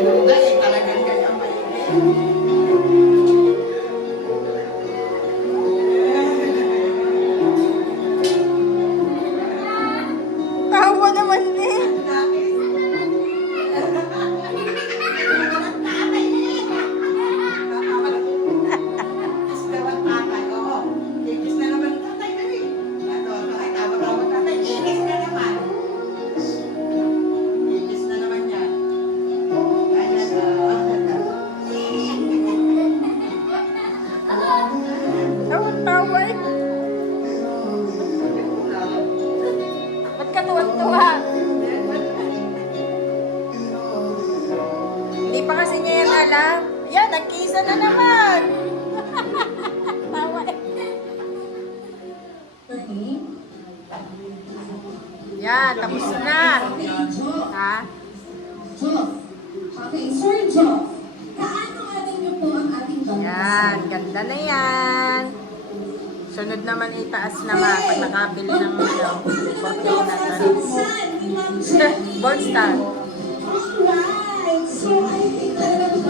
Luga eh, talagang kaya mainit. Tawa naman eh. Tawa eh. Ba't ka tuwan-tuwa? Hindi pa kasi niya yan alam. Yan, nagkisa na naman. Tawa eh. Yan, tapos na. Ha? Okay, Sir Joff, kaano-ano niyo po ang ating dog? Yan, ganda na yan. Sunod naman itaas naman pag nakabili ng cortina. Saan? Board stand. Alright, so I think talaga